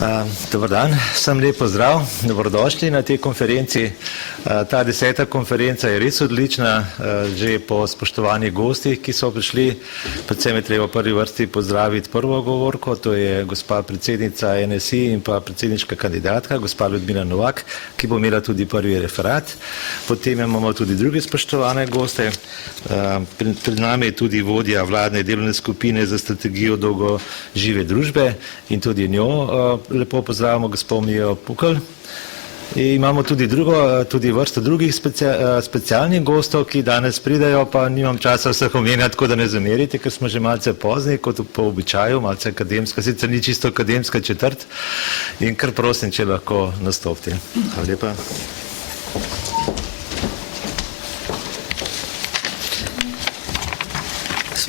Dobar dan, vsem lep pozdrav, dobrodošli na tej konferenci. Ta 10. konferenca je res odlična, že po spoštovanih gostih, ki so prišli. Predvsem je treba v prvi vrsti pozdraviti prvo govorko, to je gospa predsednica NSI in pa predsedniška kandidatka, gospa Ljudmila Novak, ki bo imela tudi prvi referat. Potem imamo tudi druge spoštovane goste. Pred nami je tudi vodja vladne delovne skupine za strategijo dolgožive družbe in tudi njo lepo pozdravljamo gospod Mijo Pukl. Imamo tudi vrsto drugih specialnih gostov, ki danes pridajo, pa nimam časa vseh omenjati, tako da ne zamerite, ker smo že malce pozni, kot po običaju, malce akademska, sicer ni čisto akademska četrt. In kar prosim, če lahko nastopite. Hvala lepa.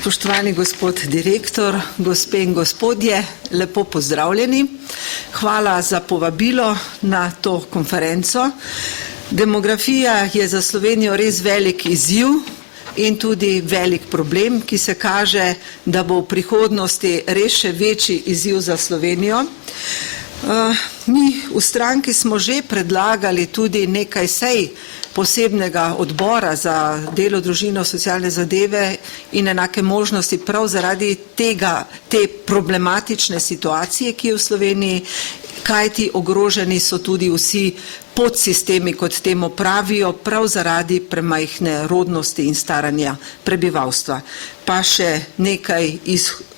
Spoštovani gospod direktor, gospe in gospodje, lepo pozdravljeni. Hvala za povabilo na to konferenco. Demografija je za Slovenijo res velik izziv in tudi velik problem, ki se kaže, da bo v prihodnosti res še večji izziv za Slovenijo. Mi v stranki smo že predlagali tudi nekaj sej posebnega odbora za delo, družino, socialne zadeve in enake možnosti prav zaradi te problematične situacije, ki je v Sloveniji, kajti ogroženi so tudi vsi podsistemi, kot temu pravijo, prav zaradi premajhne rodnosti in staranja prebivalstva. Pa še nekaj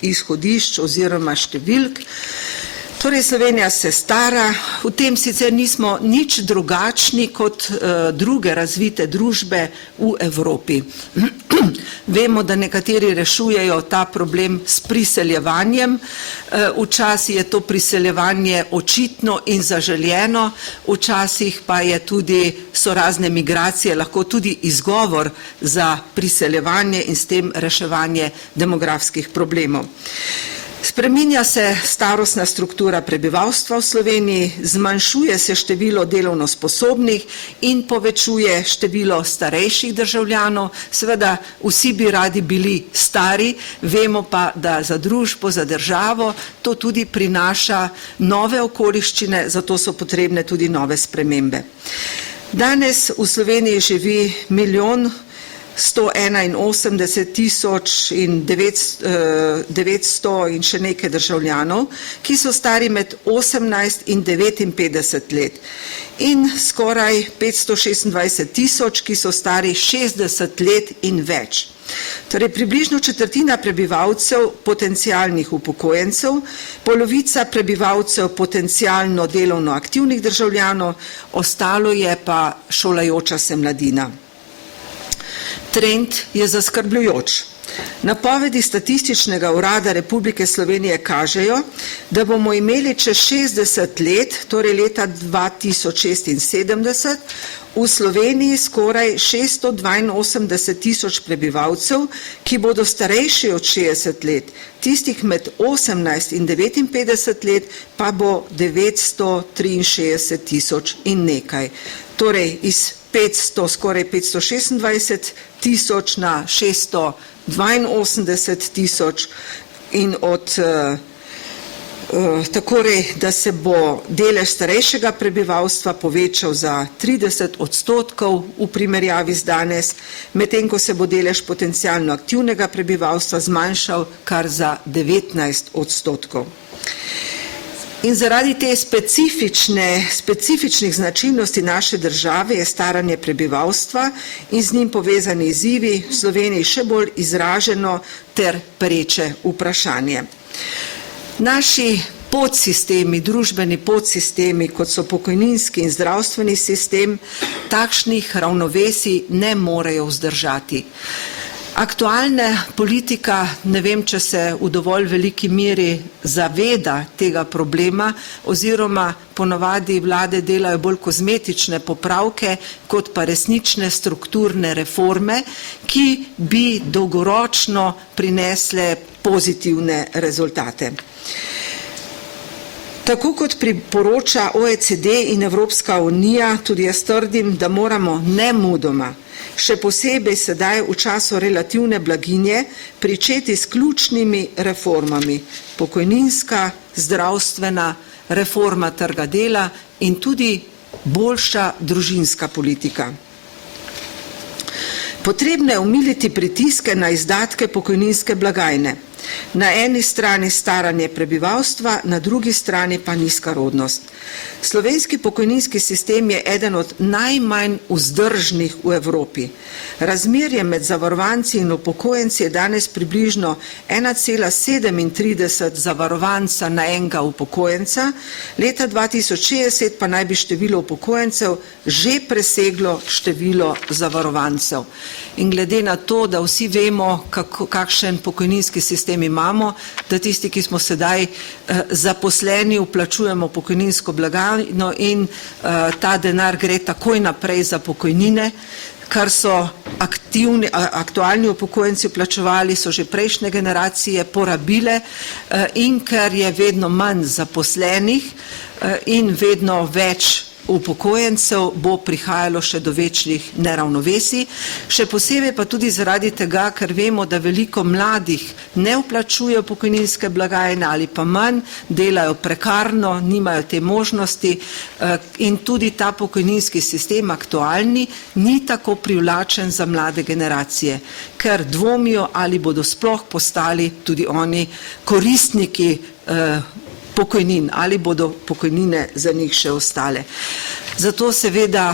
izhodišč oziroma številk. Torej, Slovenija se stara, v tem sicer nismo nič drugačni kot druge razvite družbe v Evropi. Vemo, da nekateri rešujejo ta problem s priseljevanjem, včasih je to priseljevanje očitno in zaželjeno, včasih pa so razne migracije lahko tudi izgovor za priseljevanje in s tem reševanje demografskih problemov. Spreminja se starostna struktura prebivalstva v Sloveniji, zmanjšuje se število delovno sposobnih in povečuje število starejših državljanov. Seveda vsi bi radi bili stari, vemo pa, da za družbo, za državo to tudi prinaša nove okoliščine, zato so potrebne tudi nove spremembe. Danes v Sloveniji živi 1.181.900 in še nekaj državljanov, ki so stari med 18 in 59 let in skoraj 526.000, ki so stari 60 let in več. Torej, približno četrtina prebivalcev potencialnih upokojencev, polovica prebivalcev potencialno delovno aktivnih državljanov, ostalo je pa šolajoča se mladina. Trend je zaskrbljujoč. Napovedi Statističnega urada Republike Slovenije kažejo, da bomo imeli čez 60 let, torej leta 2076, v Sloveniji skoraj 682.000 prebivalcev, ki bodo starejši od 60 let, tistih med 18 in 59 let pa bo 963.000 in nekaj. Torej iz 500, skoraj 526.000 na 682.000 in torej, da se bo delež starejšega prebivalstva povečal za 30% v primerjavi z danes, medtem ko se bo delež potencialno aktivnega prebivalstva zmanjšal kar za 19%. In zaradi te specifičnih značilnosti naše države je staranje prebivalstva in z njim povezani izzivi v Sloveniji še bolj izraženo ter pereče vprašanje. Naši podsistemi, družbeni podsistemi, kot so pokojninski in zdravstveni sistem, takšnih ravnovesij ne morejo vzdržati. Aktualna politika, ne vem, če se v dovolj veliki meri zaveda tega problema, oziroma ponavadi vlade delajo bolj kozmetične popravke, kot pa resnične strukturne reforme, ki bi dolgoročno prinesle pozitivne rezultate. Tako kot priporoča OECD in Evropska unija, tudi jaz trdim, da moramo nemudoma še posebej sedaj v času relativne blaginje, pričeti s ključnimi reformami, pokojninska, zdravstvena, reforma trga dela in tudi boljša družinska politika. Potrebno je omiliti pritiske na izdatke pokojninske blagajne. Na eni strani staranje prebivalstva, na drugi strani pa nizka rodnost. Slovenski pokojninski sistem je eden od najmanj vzdržnih v Evropi. Razmerje med zavarovanci in upokojenci je danes približno 1,37 zavarovanca na enega upokojenca, leta 2060 pa naj bi število upokojencev že preseglo število zavarovancev. In glede na to, da vsi vemo, kakšen pokojninski sistem imamo, da tisti, ki smo sedaj zaposleni, vplačujemo pokojninsko blagajno in ta denar gre takoj naprej za pokojnine, kar so aktualni upokojenci vplačevali, so že prejšnje generacije porabile in ker je vedno manj zaposlenih in vedno več upokojencev, bo prihajalo še do večjih neravnovesij, še posebej pa tudi zaradi tega, ker vemo, da veliko mladih ne vplačuje pokojninske blagajne ali pa manj, delajo prekarno, nimajo te možnosti in tudi ta pokojninski sistem aktualni ni tako privlačen za mlade generacije, ker dvomijo, ali bodo sploh postali tudi oni koristniki pokojnin, ali bodo pokojnine za njih še ostale. Zato seveda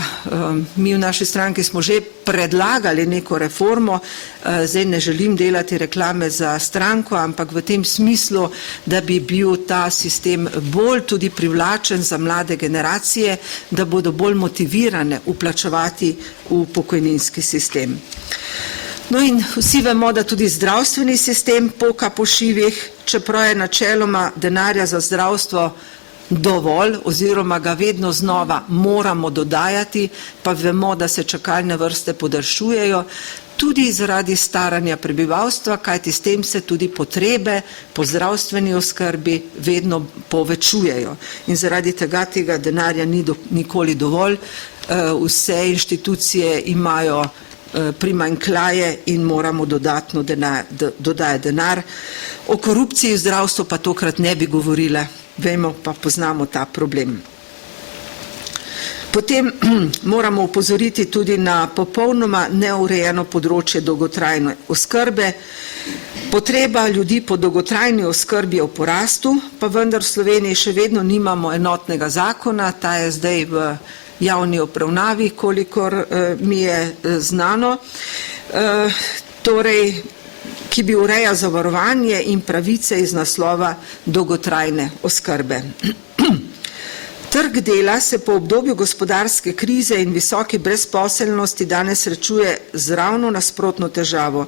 mi v naši stranki smo že predlagali neko reformo, zdaj ne želim delati reklame za stranko, ampak v tem smislu, da bi bil ta sistem bolj tudi privlačen za mlade generacije, da bodo bolj motivirane vplačevati v pokojninski sistem. No in vsi vemo, da tudi zdravstveni sistem poka po šivih, čeprav je načeloma denarja za zdravstvo dovolj oziroma ga vedno znova moramo dodajati, pa vemo, da se čakalne vrste podaljšujejo, tudi zaradi staranja prebivalstva, kajti s tem se tudi potrebe po zdravstveni oskrbi vedno povečujejo. In zaradi tega denarja ni nikoli dovolj, vse inštitucije imajo primanjkljaje in moramo dodatno dodajati denar. O korupciji v zdravstvu pa tokrat ne bi govorile, vemo pa poznamo ta problem. Potem moramo opozoriti tudi na popolnoma neurejeno področje dolgotrajne oskrbe. Potreba ljudi po dolgotrajni oskrbi je v porastu, pa vendar v Sloveniji še vedno nimamo enotnega zakona, ta je zdaj v javni obravnavi, kolikor mi je znano, torej, ki bi urejal zavarovanje in pravice iz naslova dolgotrajne oskrbe. Trg dela se po obdobju gospodarske krize in visoke brezposelnosti danes srečuje z ravno nasprotno težavo.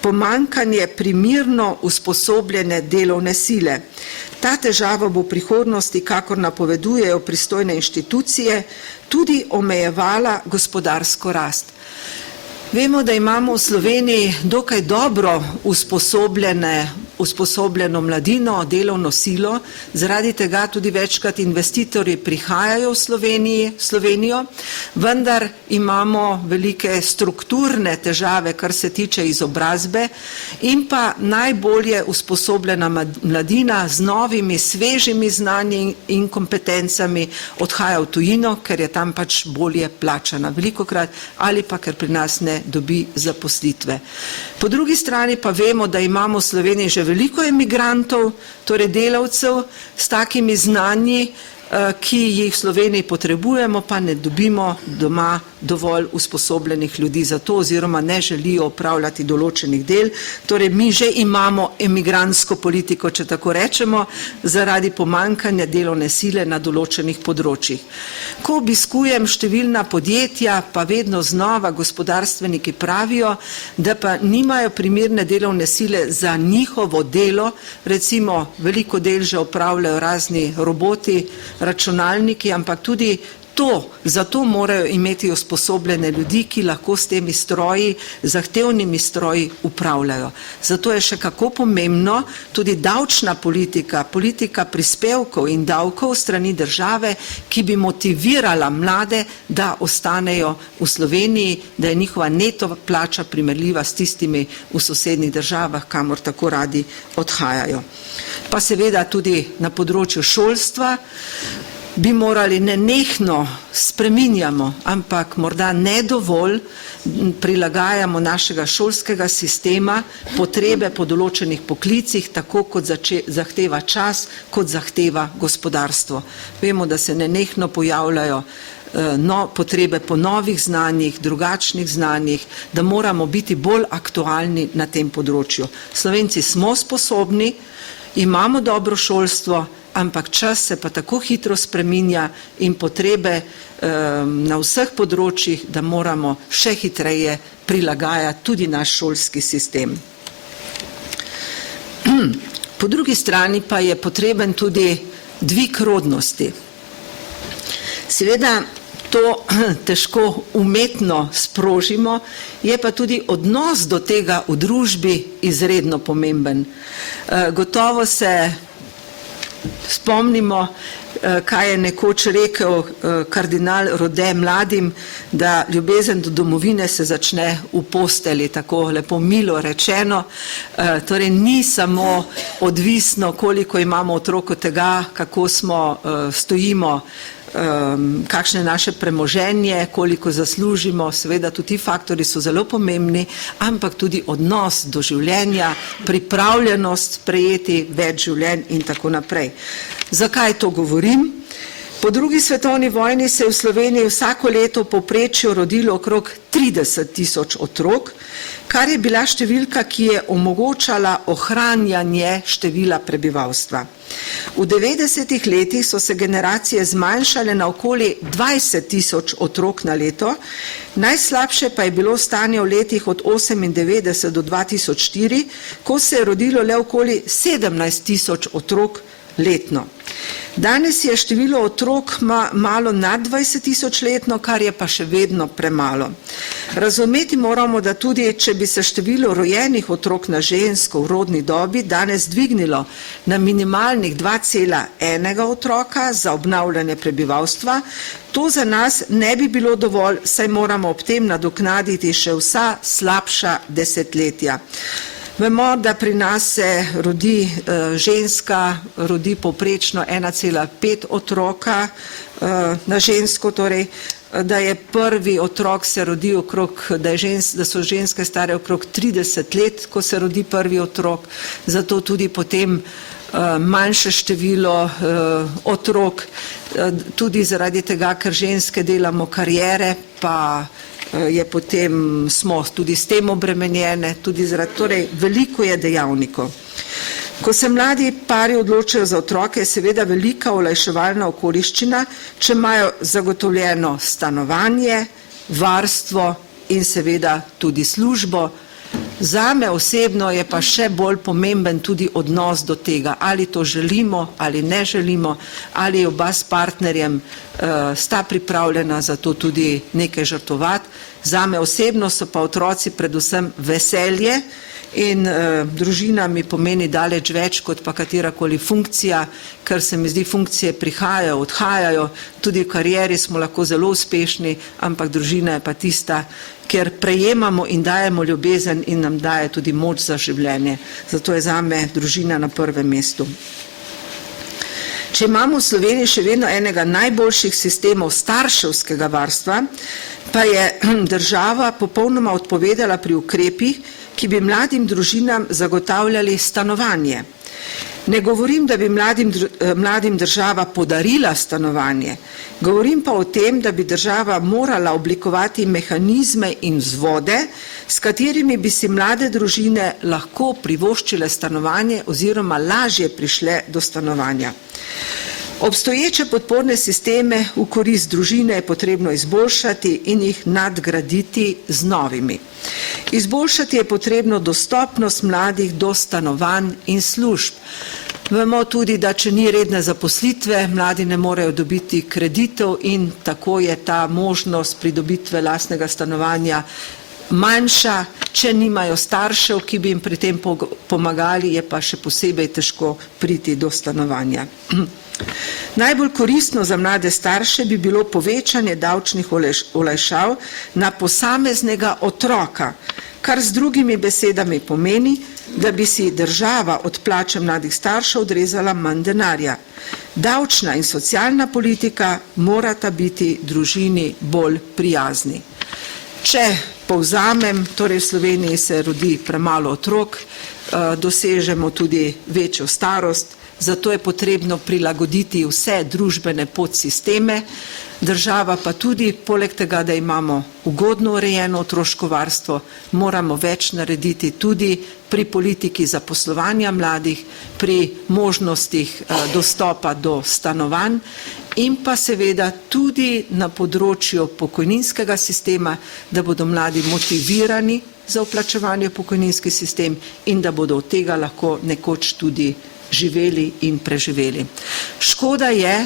Pomanjkanje primerno usposobljene delovne sile. Ta težava bo v prihodnosti, kakor napovedujejo pristojne inštitucije, tudi omejevala gospodarsko rast. Vemo, da imamo v Sloveniji dokaj dobro usposobljeno mladino, delovno silo, zaradi tega tudi večkrat investitorji prihajajo v Slovenijo, vendar imamo velike strukturne težave, kar se tiče izobrazbe in pa najbolje usposobljena mladina z novimi, svežimi znanji in kompetencami odhaja v tujino, ker je tam pač bolje plačana velikokrat ali pa ker pri nas ne dobi zaposlitve. Po drugi strani pa vemo, da imamo v Sloveniji že veliko emigrantov, torej delavcev s takimi znanji, ki jih v Sloveniji potrebujemo, pa ne dobimo doma dovolj usposobljenih ljudi za to oziroma ne želijo opravljati določenih del. Torej mi že imamo emigrantsko politiko, če tako rečemo, zaradi pomanjkanja delovne sile na določenih področjih. Ko obiskujem številna podjetja, pa vedno znova gospodarstveniki pravijo, da pa nimajo primerne delovne sile za njihovo delo, recimo veliko del že opravljajo razni roboti, računalniki, ampak tudi Zato morajo imeti usposobljene ljudi, ki lahko s temi stroji, zahtevnimi stroji upravljajo. Zato je še kako pomembno tudi davčna politika, politika prispevkov in davkov strani države, ki bi motivirala mlade, da ostanejo v Sloveniji, da je njihova neto plača primerljiva s tistimi v sosednjih državah, kamor tako radi odhajajo. Pa seveda tudi na področju šolstva bi morali nenehno spreminjamo, ampak morda ne dovolj prilagajamo našega šolskega sistema potrebe po določenih poklicih, tako kot zahteva čas, kot zahteva gospodarstvo. Vemo, da se nenehno pojavljajo potrebe po novih znanjih, drugačnih znanjih, da moramo biti bolj aktualni na tem področju. Slovenci smo sposobni, imamo dobro šolstvo, ampak čas se pa tako hitro spreminja in potrebe na vseh področjih, da moramo še hitreje prilagajati tudi naš šolski sistem. Po drugi strani pa je potreben tudi dvig rodnosti. Seveda to težko umetno sprožimo, je pa tudi odnos do tega v družbi izredno pomemben. Gotovo se spomnimo, kaj je nekoč rekel kardinal Rode mladim, da ljubezen do domovine se začne v posteli, tako lepo milo rečeno. Torej ni samo odvisno, koliko imamo otrok od tega, kako stojimo, kakšne naše premoženje, koliko zaslužimo, seveda tudi ti faktori so zelo pomembni, ampak tudi odnos do življenja, pripravljenost sprejeti več življenj in tako naprej. Zakaj to govorim? Po drugi svetovni vojni se je v Sloveniji vsako leto v povprečju rodilo okrog 30 000 otrok, kar je bila številka, ki je omogočala ohranjanje števila prebivalstva. V 90-ih letih so se generacije zmanjšale na okoli 20 000 otrok na leto, najslabše pa je bilo stanje v letih od 1998 do 2004, ko se je rodilo le okoli 17 000 otrok letno. Danes je število otrok malo nad 20 000 letno, kar je pa še vedno premalo. Razumeti moramo, da tudi, če bi se število rojenih otrok na žensko v rodni dobi danes dvignilo na minimalnih 2,1 otroka za obnavljanje prebivalstva, to za nas ne bi bilo dovolj, saj moramo ob tem nadoknaditi še vsa slabša desetletja. Vemo, da pri nas se ženska rodi povprečno 1,5 otroka na žensko, torej, da je prvi otrok se rodi da so ženske stare okrog 30 let, ko se rodi prvi otrok, zato tudi potem manjše število otrok, tudi zaradi tega, ker ženske delamo kariere, pa je potem smo tudi s tem obremenjene, torej veliko je dejavnikov. Ko se mladi pari odločajo za otroke, je seveda velika olajševalna okoliščina, če imajo zagotovljeno stanovanje, varstvo in seveda tudi službo. Zame osebno je pa še bolj pomemben tudi odnos do tega, ali to želimo ali ne želimo, ali oba s partnerjem sta pripravljena za to tudi nekaj žrtvovati. Zame osebno so pa otroci predvsem veselje in družina mi pomeni daleč več kot pa katerakoli funkcija, ker se mi zdi funkcije prihajajo, odhajajo, tudi v karieri smo lahko zelo uspešni, ampak družina je pa tista, ker prejemamo in dajemo ljubezen in nam daje tudi moč za življenje. Zato je zame družina na prvem mestu. Če imamo v Sloveniji še vedno enega najboljših sistemov starševskega varstva, pa je država popolnoma odpovedala pri ukrepih, ki bi mladim družinam zagotavljali stanovanje. Ne govorim, da bi mladim država podarila stanovanje, govorim pa o tem, da bi država morala oblikovati mehanizme in vzvode, s katerimi bi si mlade družine lahko privoščile stanovanje oziroma lažje prišle do stanovanja. Obstoječe podporne sisteme v korist družine je potrebno izboljšati in jih nadgraditi z novimi. Izboljšati je potrebno dostopnost mladih do stanovanj in služb. Vemo tudi, da če ni redne zaposlitve, mladi ne morejo dobiti kreditov in tako je ta možnost pridobitve lastnega stanovanja manjša, če nimajo staršev, ki bi jim pri tem pomagali, je pa še posebej težko priti do stanovanja. Najbolj koristno za mlade starše bi bilo povečanje davčnih olajšav na posameznega otroka, kar z drugimi besedami pomeni, da bi si država od plače mladih staršev odrezala manj denarja. Davčna in socialna politika morata biti družini bolj prijazni. Če povzamem, torej v Sloveniji se rodi premalo otrok, dosežemo tudi večjo starost, zato je potrebno prilagoditi vse družbene podsisteme, država pa tudi, poleg tega, da imamo ugodno urejeno otroško varstvo, moramo več narediti tudi pri politiki zaposlovanja mladih, pri možnostih dostopa do stanovanj in pa seveda tudi na področju pokojninskega sistema, da bodo mladi motivirani za vplačevanje v pokojninski sistem in da bodo od tega lahko nekoč tudi živeli in preživeli. Škoda je,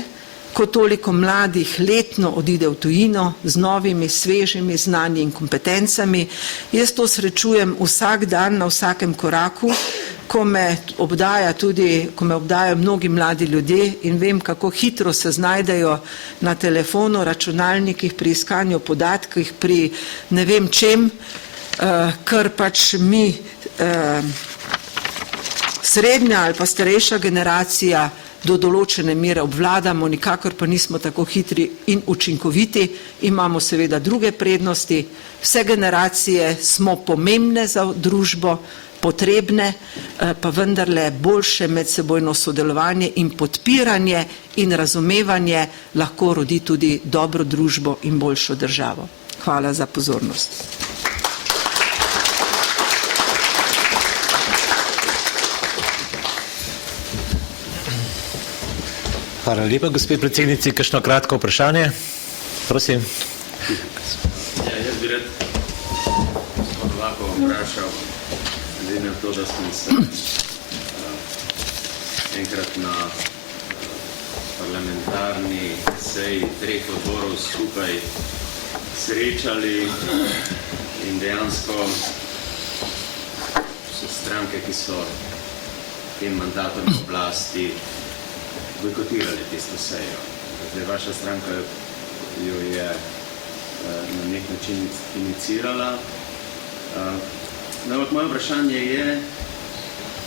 ko toliko mladih letno odide v tujino z novimi, svežimi znanji in kompetencami. Jaz to srečujem vsak dan na vsakem koraku, ko me obdajajo mnogi mladi ljudje in vem, kako hitro se znajdejo na telefonu, računalnikih, pri iskanju podatkih, pri ne vem čem, kar pač mi srednja ali pa starejša generacija do določene mere obvladamo, nikakor pa nismo tako hitri in učinkoviti, imamo seveda druge prednosti. Vse generacije smo pomembne za družbo, potrebne, pa vendarle boljše medsebojno sodelovanje in podpiranje in razumevanje lahko rodi tudi dobro družbo in boljšo državo. Hvala za pozornost. Hvala lepa, gospe predsednici. Kakšno kratko vprašanje? Prosim. Jaz bi rad ovako vprašal, glede na to, da smo se enkrat na parlamentarni seji 3 odborov skupaj srečali in dejansko so stranke, ki so tem mandatom oblasti bojkotirali tisto sejo. Zdaj, vaša stranka jo je na nek način inicirala. Ampak moje vprašanje je,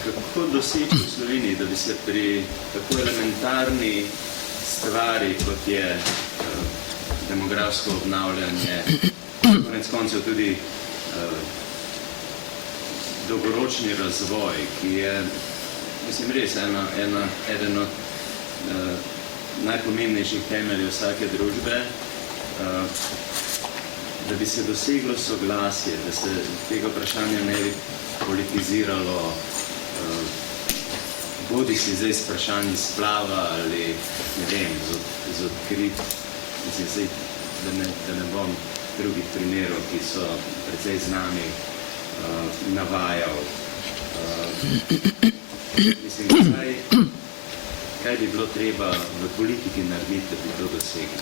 kako doseči v Sloveniji, da bi se pri tako elementarni stvari, kot je demografsko obnavljanje, konec koncev tudi dolgoročni razvoj, ki je, mislim, res eden od najpomembnejših temeljev vsake družbe, da bi se doseglo soglasje, da se tega vprašanja ne bi politiziralo, bodi si zdaj s vprašanji splava ali, ne vem, z odkrit, mislim, da ne bom drugih primerov, ki so precej znani, navajal. Mislim, kaj bi bilo treba v politiki narediti, da bi to dosegli?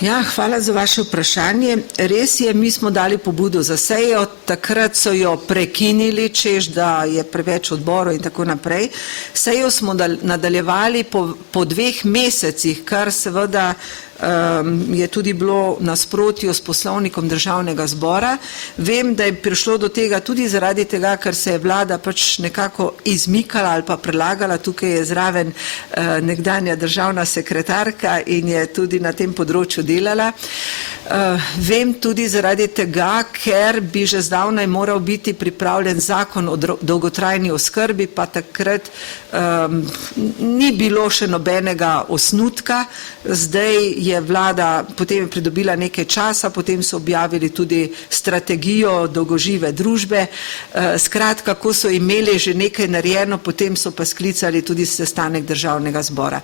Ja, hvala za vaše vprašanje. Res je, mi smo dali pobudo za sejo, takrat so jo prekinili, češ da je preveč odborov in tako naprej. Sejo smo nadaljevali po 2 mesecih, kar seveda je tudi bilo nasprotju s poslovnikom Državnega zbora. Vem, da je prišlo do tega tudi zaradi tega, ker se je vlada pač nekako izmikala ali pa prelagala, tukaj je zraven nekdanja državna sekretarka in je tudi na tem področju delala. Vem tudi zaradi tega, ker bi že zdavnaj moral biti pripravljen zakon o dolgotrajni oskrbi, pa takrat ni bilo še nobenega osnutka. Zdaj je vlada, potem je pridobila nekaj časa, potem so objavili tudi strategijo dolgožive družbe. Skratka, ko so imeli že nekaj narejeno, potem so pa sklicali tudi sestanek Državnega zbora.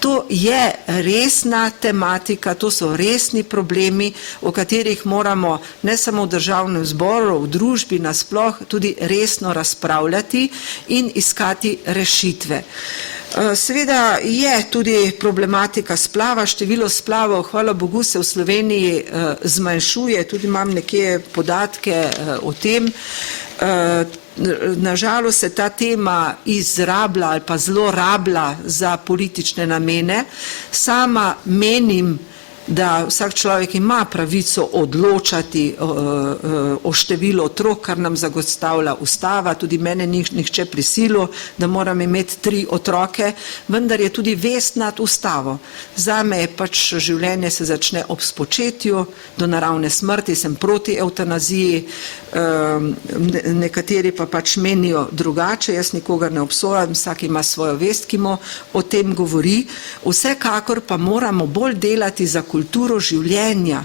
To je resna tematika, to so resni problemi, temami, o katerih moramo ne samo v državnem zboru, v družbi nasploh tudi resno razpravljati in iskati rešitve. Seveda je tudi problematika splava, število splavov, hvala Bogu, se v Sloveniji zmanjšuje, tudi imam nekje podatke o tem. Nažalost se ta tema izrablja ali pa zlorablja za politične namene. Sama menim, da vsak človek ima pravico odločati o številu otrok, kar nam zagotavlja ustava, tudi mene nihče prisilil, da moram imeti 3 otroke, vendar je tudi vest nad ustavo. Zame je pač življenje se začne ob spočetju, do naravne smrti, sem proti evtanaziji, nekateri pa pač menijo drugače, jaz nikogar ne obsojam, vsak ima svojo vest, ki mu o tem govori. Vsekakor pa moramo bolj delati za kulturo življenja,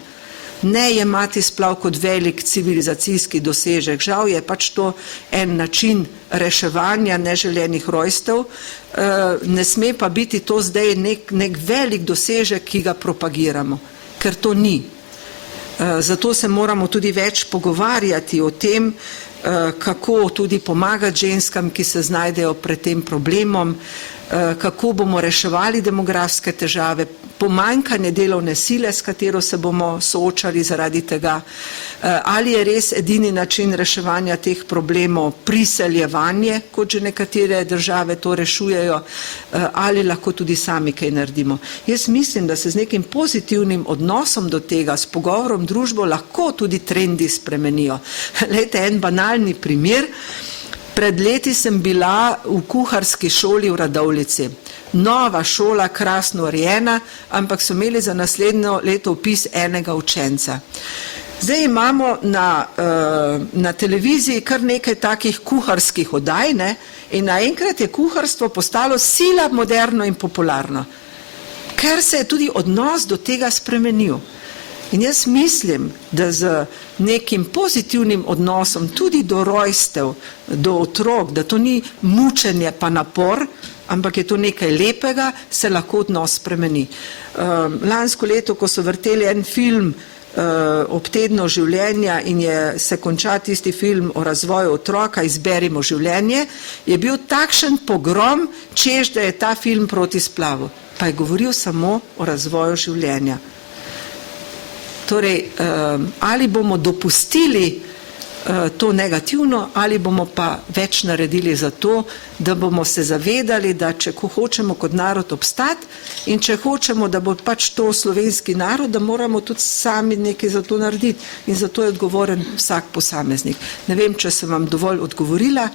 ne jemati splav kot velik civilizacijski dosežek. Žal je pač to en način reševanja neželenih rojstev, ne sme pa biti to zdaj nek velik dosežek, ki ga propagiramo, ker to ni. Zato se moramo tudi več pogovarjati o tem, kako tudi pomagati ženskam, ki se znajdejo pred tem problemom, kako bomo reševali demografske težave, pomanjkanje delovne sile, s katero se bomo soočali zaradi tega, ali je res edini način reševanja teh problemov priseljevanje, kot že nekatere države to rešujejo, ali lahko tudi sami kaj naredimo. Jaz mislim, da se z nekim pozitivnim odnosom do tega, s pogovorom družbo, lahko tudi trendi spremenijo. Glejte, en banalni primer. Pred leti sem bila v kuharski šoli v Radovljici. Nova šola, krasno urejena, ampak so imeli za naslednjo leto vpis enega učenca. Zdaj imamo na televiziji kar nekaj takih kuharskih oddaj, ne? In naenkrat je kuharstvo postalo sila moderno in popularno, ker se je tudi odnos do tega spremenil. In jaz mislim, da z nekim pozitivnim odnosom tudi do rojstev, do otrok, da to ni mučenje pa napor, ampak je to nekaj lepega, se lahko odnos spremeni. Lansko leto, ko so vrteli en film ob tednu življenja in se konča tisti film o razvoju otroka, Izberimo življenje, je bil takšen pogrom, češ, da je ta film proti splavu. Pa je govoril samo o razvoju življenja. Torej, ali bomo dopustili to negativno, ali bomo pa več naredili za to, da bomo se zavedali, da če hočemo kot narod obstati in če hočemo, da bo pač to slovenski narod, da moramo tudi sami nekaj za to narediti. In za to je odgovoren vsak posameznik. Ne vem, če sem vam dovolj odgovorila.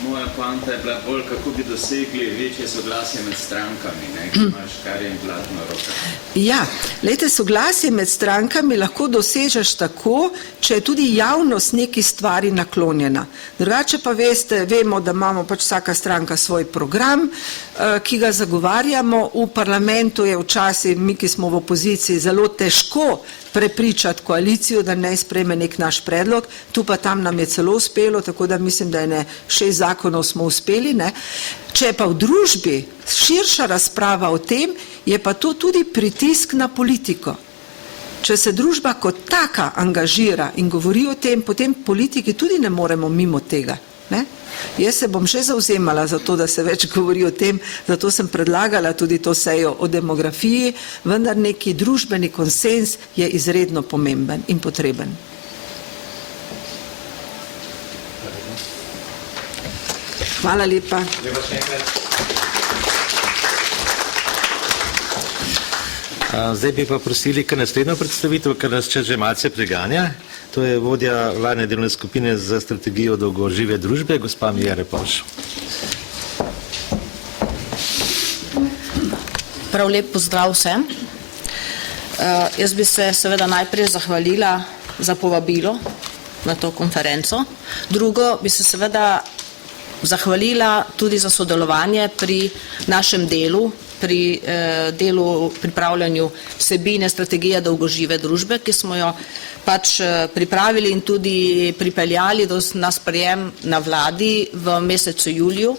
Moja poanta je bila bolj, kako bi dosegli večje soglasje med strankami, ki imaš škarje in platno v rokah. Ja, lejte, soglasje med strankami lahko dosežeš tako, če je tudi javnost neki stvari naklonjena. Drugače pa vemo, da imamo pač vsaka stranka svoj program, ki ga zagovarjamo. V parlamentu je včasih, mi, ki smo v opoziciji, zelo težko prepričati koalicijo, da ne sprejme nek naš predlog, tu pa tam nam je celo uspelo, tako da mislim, da je 6 zakonov smo uspeli. Ne? Če je pa v družbi širša razprava o tem, je pa to tudi pritisk na politiko. Če se družba kot taka angažira in govori o tem, potem politiki tudi ne moremo mimo tega. Ne? Jaz se bom še zauzemala za to, da se več govori o tem, zato sem predlagala tudi to sejo o demografiji, vendar neki družbeni konsens je izredno pomemben in potreben. Hvala lepa. Zdaj bi pa prosili kar naslednjo predstavitev, ker nas čas že malce preganja. To je vodja vladne delovne skupine za strategijo dolgožive družbe, gospa Mija Repovž. Prav lep pozdrav vsem. Jaz bi se seveda najprej zahvalila za povabilo na to konferenco. Drugo bi se seveda zahvalila tudi za sodelovanje pri našem delu, pri pripravljanju vsebine strategije dolgožive družbe, ki smo jo pač pripravili in tudi pripeljali na sprejem na vladi v mesecu juliju.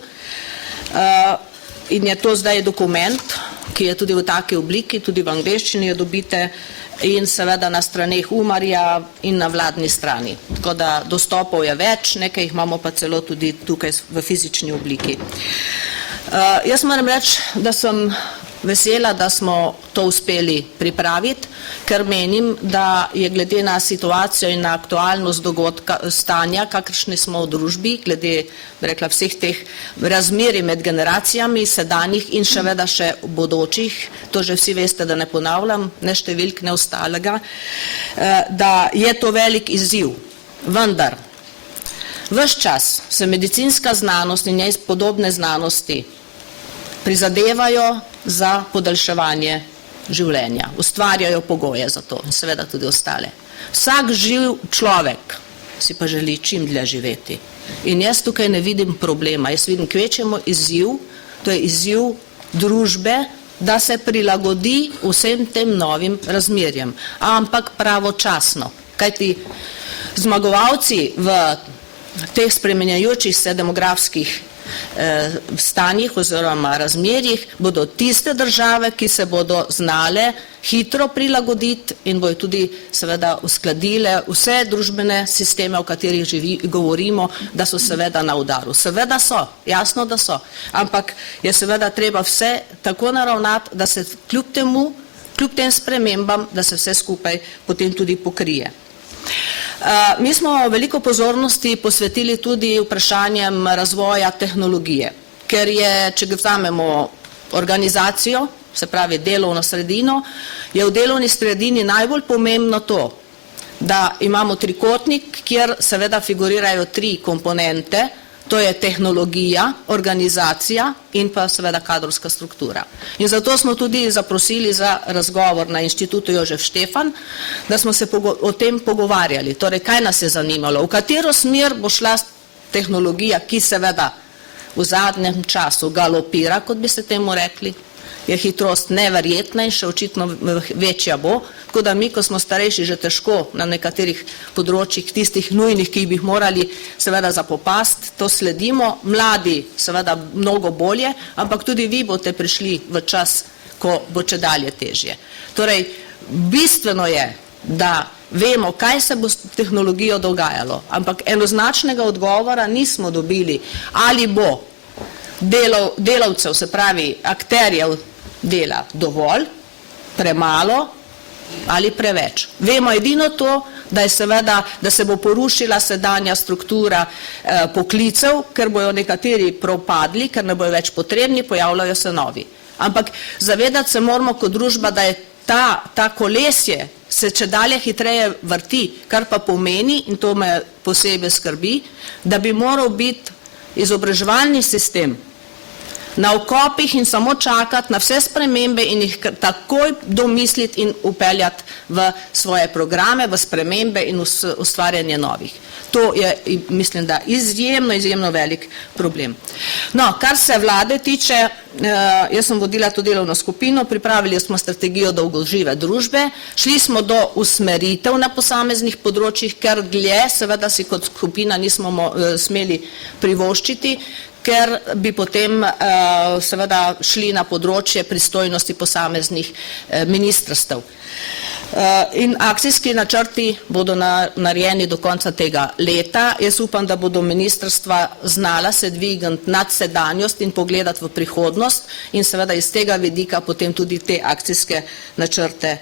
In je to zdaj dokument, ki je tudi v taki obliki, tudi v angleščini jo dobite, in seveda na straneh Umarja in na vladni strani. Tako da dostopov je več, nekaj jih imamo pa celo tudi tukaj v fizični obliki. Jaz moram reči, da sem vesela, da smo to uspeli pripraviti, ker menim, da je glede na situacijo in na aktualnost dogodka, stanja, kakršni smo v družbi, glede, rekla, vseh teh razmerij med generacijami, sedanjih in še bodočih, to že vsi veste, da ne ponavljam, ne številk, ne ostalega, da je to velik izziv. Vendar, ves čas se medicinska znanost in njej podobne znanosti prizadevajo za podaljševanje življenja, ustvarjajo pogoje za to in seveda tudi ostale. Vsak živ človek si pa želi čim dlje živeti. In jaz tukaj ne vidim problema, jaz vidim kvečjemu izziv, to je izziv družbe, da se prilagodi vsem tem novim razmerjem, ampak pravočasno. Kajti zmagovalci v teh spremenjajočih se demografskih stanjih oziroma razmerjih bodo tiste države, ki se bodo znale hitro prilagoditi in bodo tudi seveda uskladile vse družbene sisteme, o katerih govorimo, da so seveda na udaru. Seveda so, jasno, da so, ampak je seveda treba vse tako naravnati, da se kljub tem spremembam, da se vse skupaj potem tudi pokrije. Mi smo veliko pozornosti posvetili tudi vprašanjem razvoja tehnologije, ker je, če vzamemo organizacijo, se pravi delovno sredino, je v delovni sredini najbolj pomembno to, da imamo trikotnik, kjer seveda figurirajo 3 komponente, to je tehnologija, organizacija in pa seveda kadrovska struktura. In zato smo tudi zaprosili za razgovor na Inštitutu Jožef Štefan, da smo se o tem pogovarjali. Torej, kaj nas je zanimalo? V katero smer bo šla tehnologija, ki seveda v zadnjem času galopira, kot bi se temu rekli, je hitrost neverjetna in še očitno večja bo, tako da mi, ko smo starejši, že težko na nekaterih področjih, tistih nujnih, ki bi jih morali seveda zapopasti, to sledimo, mladi seveda mnogo bolje, ampak tudi vi boste prišli v čas, ko bo čedalje težje. Torej, bistveno je, da vemo, kaj se bo s tehnologijo dogajalo, ampak enoznačnega odgovora nismo dobili, ali bo delavcev, se pravi akterjev dela dovolj, premalo ali preveč. Vemo edino to, da je seveda, da se bo porušila sedanja struktura poklicev, ker bojo nekateri propadli, ker ne bojo več potrebni, pojavljajo se novi. Ampak zavedati se moramo kot družba, da je ta kolesje se čedalje hitreje vrti, kar pa pomeni, in to me posebej skrbi, da bi moral biti izobraževalni sistem na okopih in samo čakati na vse spremembe in jih takoj domisliti in upeljati v svoje programe, v spremembe in ustvarjanje novih. To je, mislim, da izjemno velik problem. No, kar se vlade tiče, jaz sem vodila to delovno skupino, pripravili smo strategijo dolgožive družbe, šli smo do usmeritev na posameznih področjih, ker dlje seveda si kot skupina nismo smeli privoščiti, ker bi potem seveda šli na področje pristojnosti posameznih ministrstev. In akcijski načrti bodo narejeni do konca tega leta. Jaz upam, da bodo ministrstva znala se dvigniti nad sedanjost in pogledati v prihodnost in seveda iz tega vidika potem tudi te akcijske načrte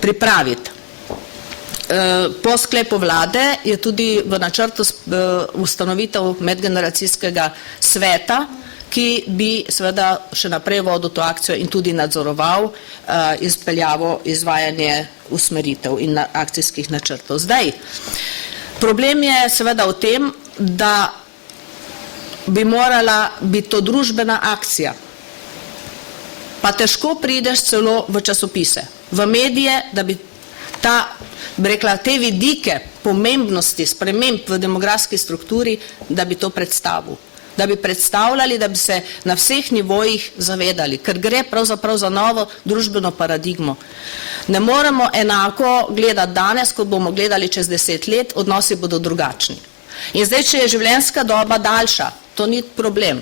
pripraviti. Po sklepu vlade je tudi v načrtu ustanovitev medgeneracijskega sveta, ki bi seveda še naprej vodil to akcijo in tudi nadzoroval izpeljavo, izvajanje usmeritev in akcijskih načrtov. Zdaj, problem je seveda v tem, da bi morala biti to družbena akcija, pa težko prideš celo v časopise, v medije, da bi te vidike pomembnosti sprememb v demografski strukturi, da bi to predstavil. Da bi predstavljali, da bi se na vseh nivojih zavedali, ker gre pravzaprav za novo družbeno paradigmo. Ne moremo enako gledati danes, kot bomo gledali čez 10 let, odnosi bodo drugačni. In zdaj, če je življenjska doba daljša, to ni problem.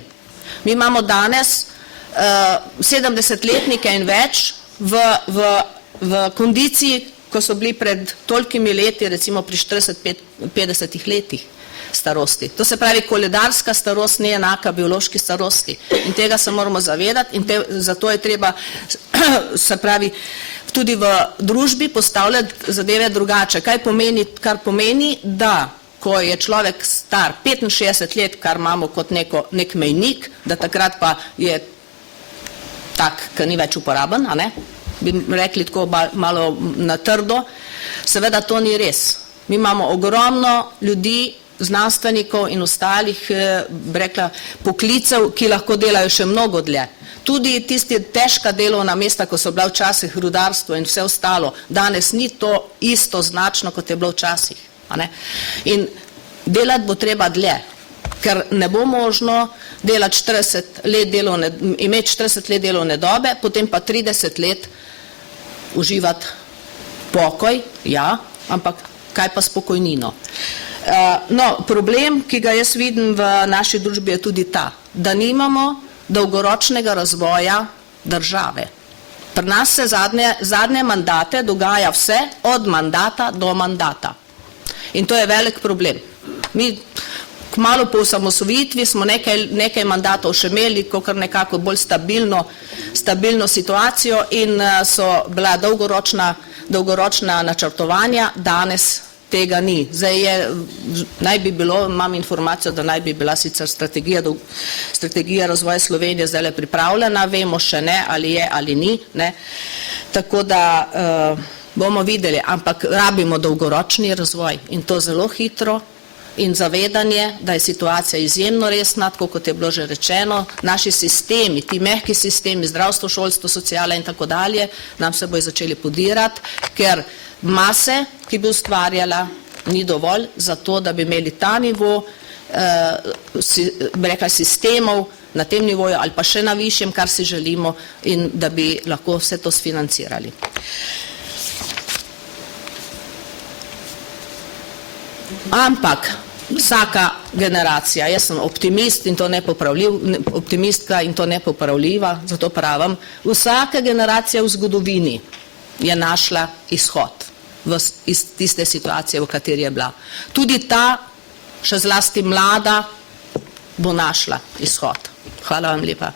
Mi imamo danes 70-letnike in več v v kondiciji, ko so bili pred tolikimi leti, recimo pri 40-50 letih starosti. To se pravi, koledarska starost ni enaka biološki starosti in tega se moramo zavedati in zato je treba, se pravi, tudi v družbi postavljati zadeve drugače. Kar pomeni, da ko je človek star 65 let, kar imamo kot nek mejnik, da takrat pa je tak, ki ni več uporaben, a ne? Bi rekli tako malo na trdo, seveda to ni res. Mi imamo ogromno ljudi, znanstvenikov in ostalih, bi rekla, poklicev, ki lahko delajo še mnogo dlje. Tudi tisti težka delovna mesta, ko so bila včasih rudarstvo in vse ostalo, danes ni to isto značno, kot je bilo včasih. A ne? In delati bo treba dlje, ker ne bo možno delati imeti 40 let delovne dobe, potem pa 30 let uživati pokoj, ja, ampak kaj pa s pokojnino? No, problem, ki ga jaz vidim v naši družbi, je tudi ta, da nimamo dolgoročnega razvoja države. Pri nas se zadnje mandate dogaja vse od mandata do mandata. In to je velik problem. Mi kmalu po osamosvojitvi smo nekaj mandatov še imeli, kakor nekako bolj stabilno situacijo in so bila dolgoročna načrtovanja, danes tega ni. Naj bi bilo, imam informacijo, da naj bi bila sicer strategija razvoja Slovenije zdaj pripravljena, vemo še ne, ali je ali ni, ne. Tako da bomo videli, ampak rabimo dolgoročni razvoj in to zelo hitro in zavedanje, da je situacija izjemno resna, tako kot je bilo že rečeno, naši sistemi, ti mehki sistemi, zdravstvo, šolstvo, sociala in tako dalje, nam se bojo začeli podirati, ker mase, ki bi ustvarjala, ni dovolj za to, da bi imeli ta nivo sistemov na tem nivoju ali pa še na višjem, kar si želimo in da bi lahko vse to sfinancirali. Ampak vsaka generacija, jaz sem optimistka in to nepopravljiva, zato pravim, vsaka generacija v zgodovini je našla izhod iz tiste situacije, v kateri je bila. Tudi ta, še zlasti mlada, bo našla izhod. Hvala vam lepa.